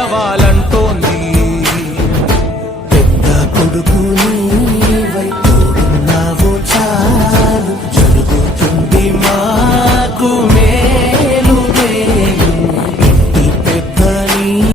గెలవాలంటోంది. పెద్ద కొడుకు నీ